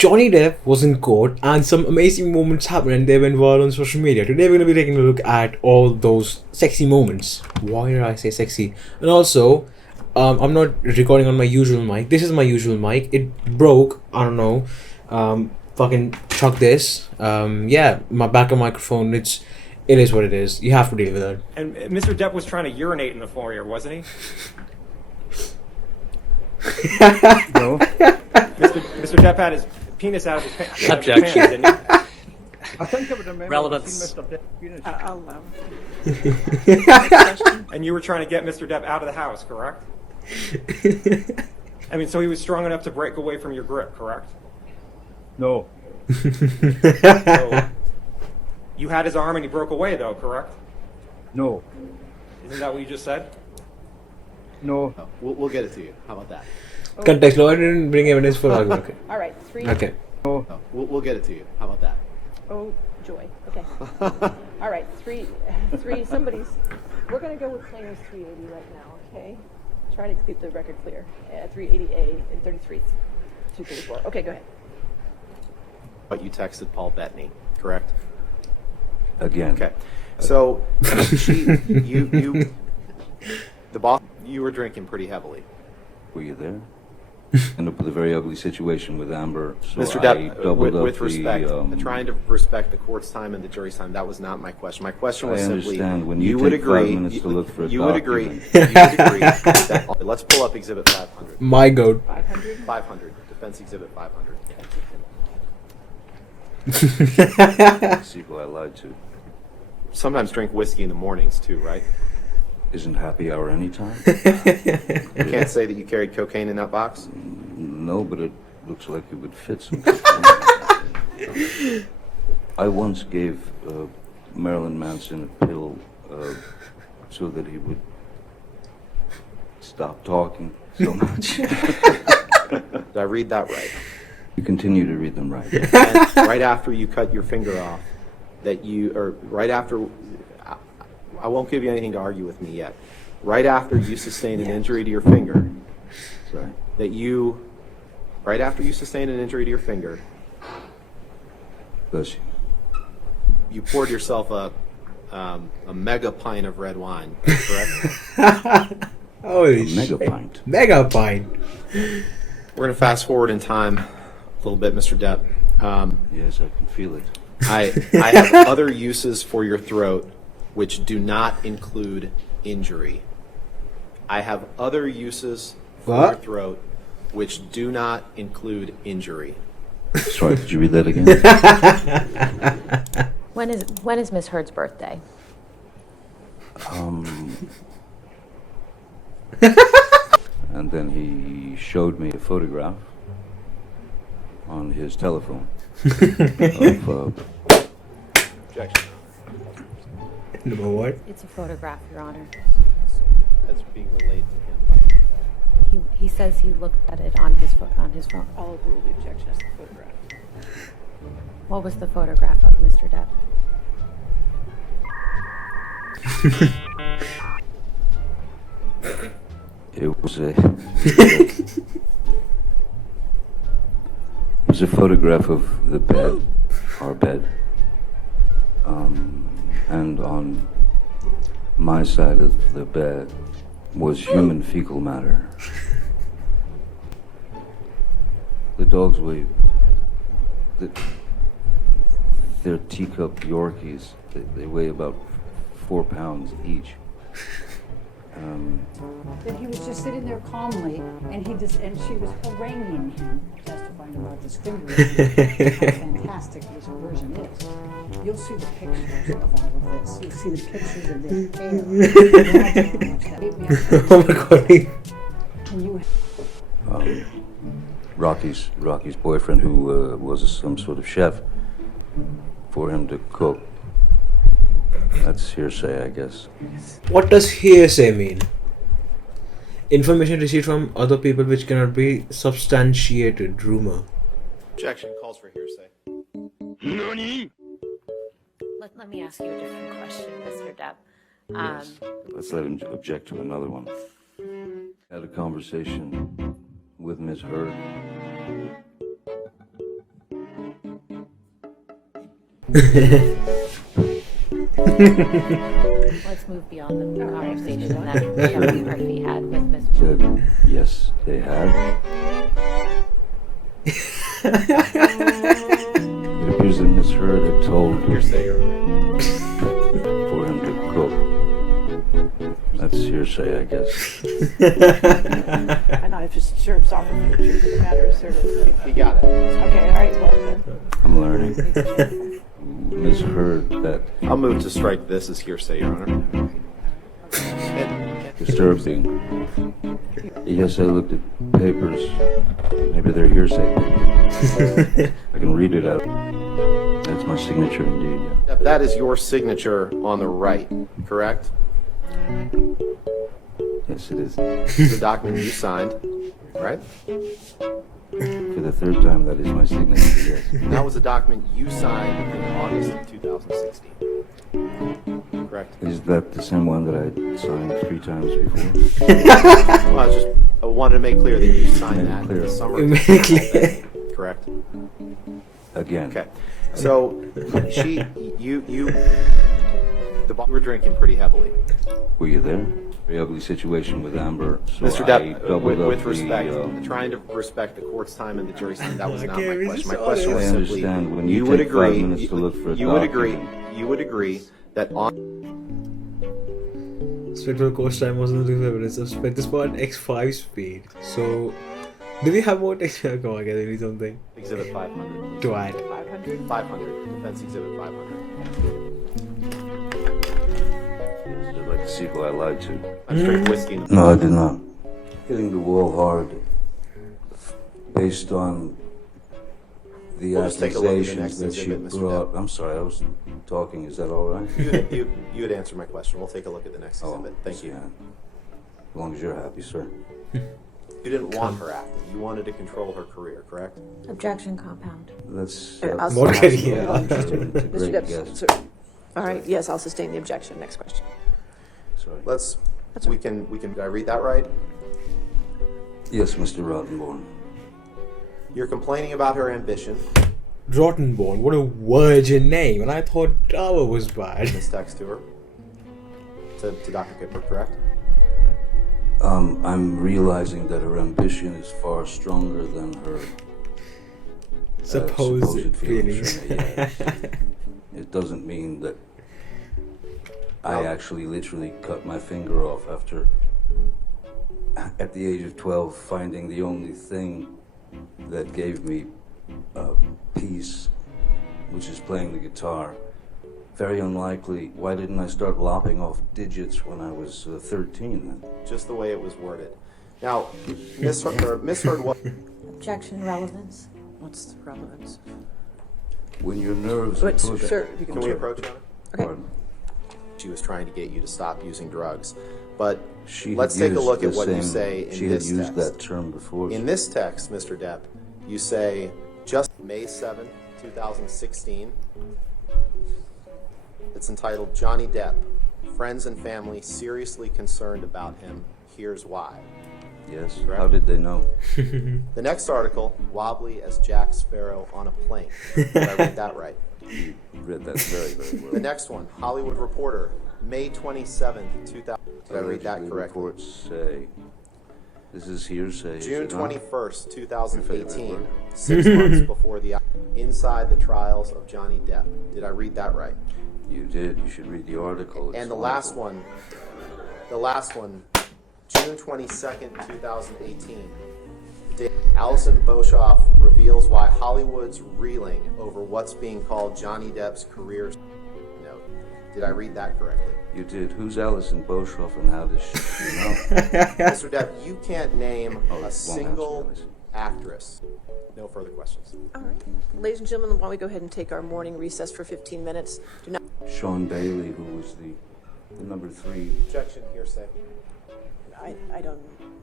Johnny Depp was in court and some amazing moments happened and they went viral on social media. Today we're going to be taking a look at all those sexy moments. Why did I say sexy? And also, I'm not recording on my usual mic. This is my usual mic. It broke. I don't know. Fucking chuck this. Yeah, my backup microphone. It is what it is. You have to deal with it. And Mr. Depp was trying to urinate in the foyer, wasn't he? No. Mr. Depp had his penis out of his pants. Objection. Didn't he? I think I would remember Relevance. Mr. Depp penis. I'll allow it. And you were trying to get Mr. Depp out of the house, correct? I mean, so he was strong enough to break away from your grip, correct? No. So you had his arm and he broke away, though, correct? No. Isn't that what you just said? No. Oh, we'll get it to you. How about that? Context. No, I didn't bring evidence for argument. Okay. All right, three. Okay. No. Oh, we'll get it to you. How about that? Oh, joy. Okay. All right, three. Somebody's. We're going to go with plaintiff's 380 right now, okay? Try to keep the record clear. 380A and 33, 234. Okay, go ahead. But you texted Paul Bettany, correct? Again. Okay. So the boss, you were drinking pretty heavily. Were you there? Ended up with a very ugly situation with Amber. So Mr. I Depp, doubled up with respect, the, trying to respect the court's time and the jury's time, that was not my question. My question was I simply, understand. When you would take agree, 5 minutes to look for a you would agree, document. you would agree that, let's pull up Exhibit 500. My goat. 500? 500, Defense Exhibit 500. See who I lied to. Sometimes drink whiskey in the mornings too, right? Isn't happy hour anytime? You can't say that you carried cocaine in that box? No, but it looks like it would fit some. I once gave Marilyn Manson a pill so that he would stop talking so much. Did I read that right? You continue to read them right. And right after you cut your finger off, right after, I won't give you anything to argue with me yet. Right after you sustained an injury to your finger, Sorry. right after you sustained an injury to your finger, Bless you. you poured yourself a mega pint of red wine, correct? Holy A mega shit. pint. Mega pint. We're going to fast forward in time a little bit, Mr. Depp. Yes, I can feel it. I have other uses for your throat which do not include injury. I have other uses for your What? throat which do not include injury. Sorry, could you read that again? When is Miss Heard's birthday? And then he showed me a photograph on his telephone of Objection. Number what? It's a photograph, Your Honor. That's being relayed to him by Mr. Depp. He says he looked at it on his phone. I'll overrule the objection as the photograph. What was the photograph of Mr. Depp? It was a photograph of the bed, our bed, and on my side of the bed was human fecal matter. The dogs weigh, they're teacup Yorkies. They weigh about 4 pounds each. That he was just sitting there calmly, and she was haranguing him, testifying about this finger, how fantastic this version is. You'll see the pictures of all of this. You'll see the pictures of their hair. Oh my god. Can you? Rocky's boyfriend, who was some sort of chef, for him to cook. That's hearsay, I guess. What does hearsay mean? Information received from other people which cannot be substantiated. Rumor. Objection calls for hearsay. Let me ask you a different question, Mr. Depp. Yes. Let's let him object to another one. Had a conversation with Miss Heard. Let's move beyond the conversation that Kevin Murphy had with Miss. Said, yes, they had. It appears that Miss Heard had told Hearsay, Your Honor. for him to cook. That's hearsay, I guess. I'm not just sure if sovereign for the truth of the matter is sort of. You got it. Okay, all right, well then. I'm learning. Miss Heard, that I'll move to strike this as hearsay, Your Honor. disturbing. Yes, I looked at papers. Maybe they're hearsay papers. I can read it out. That's my signature indeed. Yeah. That is your signature on the right, correct? Yes, it is. The document you signed, right? For the third time, that is my signature, yes. That was a document you signed in August of 2016. Correct. Is that the same one that I signed 3 times before? Well, I wanted to make clear that you signed that in Clear. the summer of Make 2012, correct? Again. Okay. So you were drinking pretty heavily. Were you there? Very ugly situation with Amber. So Mr. I Depp, doubled with up respect, the, trying to respect the court's time and the jury's time, that was not Okay, my we question. just My question saw was this. I simply, understand when you would take 5 agree, minutes to look for a you would agree, document. you would agree that on Spectral course time wasn't the evidence of spec. This one X5 speed. So, do we have more text? Go on, get something Exhibit 500. to add. 500? 500. Defense Exhibit 500. I'd like to see who I lied to. I'm straight whiskey. No, I did not. Hitting the wall hard based on the We'll just take a look at the accusations next that she exhibit, Mr. brought. Depp. I'm sorry, I was talking. Is that all right? You had answered my question. We'll take a look at the next exhibit. Thank you. yeah. As long as you're happy, sir. You didn't want her acting. You wanted to control her career, correct? Objection compound. That's I'll- What I'll- can you- it's a Mr. great Depp, guess. sir. All right, yes, I'll sustain the objection. Next question. Sorry. We can, did I read that right? Yes, Mr. Rottenborn. You're complaining about her ambition. Rottenborn, what a virgin name, and I thought Dawa was bad. This text to her. To Dr. Kipper, correct? I'm realizing that her ambition is far stronger than her Supposed feelings. for me, yes. It doesn't mean that I actually literally cut my finger off after, at the age of 12, finding the only thing that gave me peace, which is playing the guitar. Very unlikely. Why didn't I start lopping off digits when I was 13 then? Just the way it was worded. Now, Miss Heard, what? Objection relevance. What's the relevance? When your nerves are Wait, pushed... sir, if you Can we approach her? Okay. Pardon? She was trying to get you to stop using drugs. But She let's had take a look used at what the you same- say in She this had used text. that term before. In this text, Mr. Depp, you say, just May 7th, 2016. It's entitled, Johnny Depp, Friends and Family Seriously Concerned About Him. Here's Why. Yes. Correct. How did they know? The next article, Wobbly as Jack Sparrow on a Plane. Did I read that right? You read that very, very well. The next one, Hollywood Reporter, May 27th, 2000. Did I read that Allegedly correctly? Reports say, this is hearsay. is June it not? 21st, 2018, Your 6 months before the Inside the Trials of Johnny Depp. Did I read that right? You did. You should read the article. It's And the last wonderful. one, June 22nd, 2018. Alison Boshoff reveals why Hollywood's reeling over what's being called Johnny Depp's career note. Did I read that correctly? You did. Who's Alison Boshoff and how does she, you know? Mr. Depp, you can't name Oh, a won't single answer this. actress. No further questions. All right. Ladies and gentlemen, why don't we go ahead and take our morning recess for 15 minutes? Do not. Sean Bailey, who was the number 3. Objection, hearsay. I don't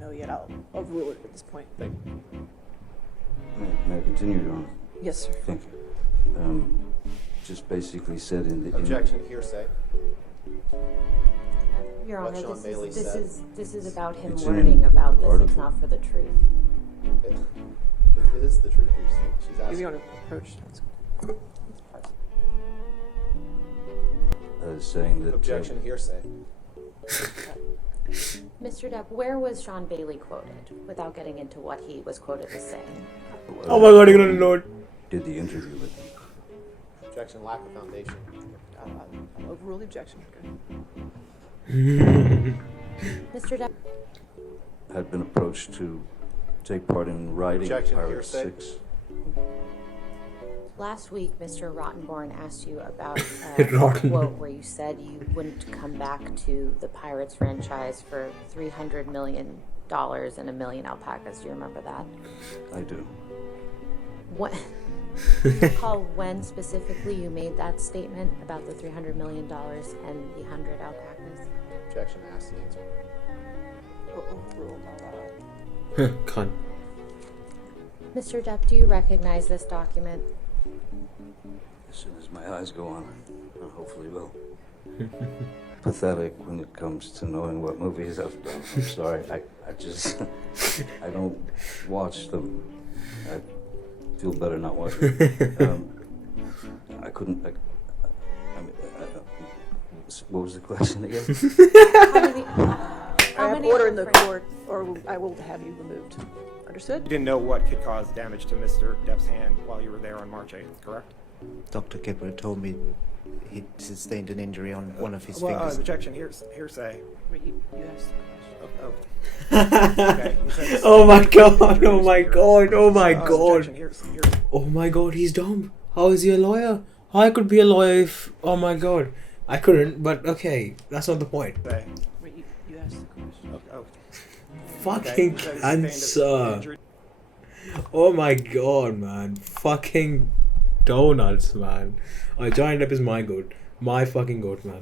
know yet. I'll overrule it at this point. Thank you. May I continue, Your Honor? Yes, sir. Thank you. Just basically said in the... Objection, hearsay. Your What Honor, Sean Bailey said. this is about him It's in learning about this. article. It's not for the truth. It is the truth. She's If asking. you want to approach. as saying that... Objection, hearsay. Mr. Depp, where was Sean Bailey quoted, without getting into what he was quoted as saying? Oh my god, you're gonna know. Did the interview with him. Objection, lack of foundation. I'll overrule the objection. Mr. Depp, Had been approached to take part in writing Objection, Pirate hearsay. 6. last week Mr. Rottenborn asked you about Rotten. a quote where you said you wouldn't come back to the Pirates franchise for $300 million and a million alpacas. Do you remember that? I do. What? Do you recall when specifically you made that statement about the $300 million and the 100 alpacas? Objection, ask the answer. Overruled all that. Cunt. Mr. Depp, do you recognize this document? As soon as my eyes go on, I hopefully will. Pathetic when it comes to knowing what movies I've done. I'm sorry, I just, I don't watch them. I feel better not watching them. I couldn't, I mean, what was the question again? I have order in the court, or I will have you removed. Understood? You didn't know what could cause damage to Mr. Depp's hand while you were there on March 8th, correct? Dr. Kipper told me he'd sustained an injury on one of his Well, fingers. objection, hearsay. Wait, you asked the question. Okay. You said- Oh my god, oh my god, oh my Objection, god. hearsay. Oh my god, he's dumb. How is he a lawyer? I could be a lawyer if... Oh my god. I couldn't, but okay, that's not the point. Say. Wait, you asked the question. Oh, Fucking you said sustained cancer. injury. Oh my god, man. Fucking donuts, man. Johnny Depp is my goat. My fucking goat, man.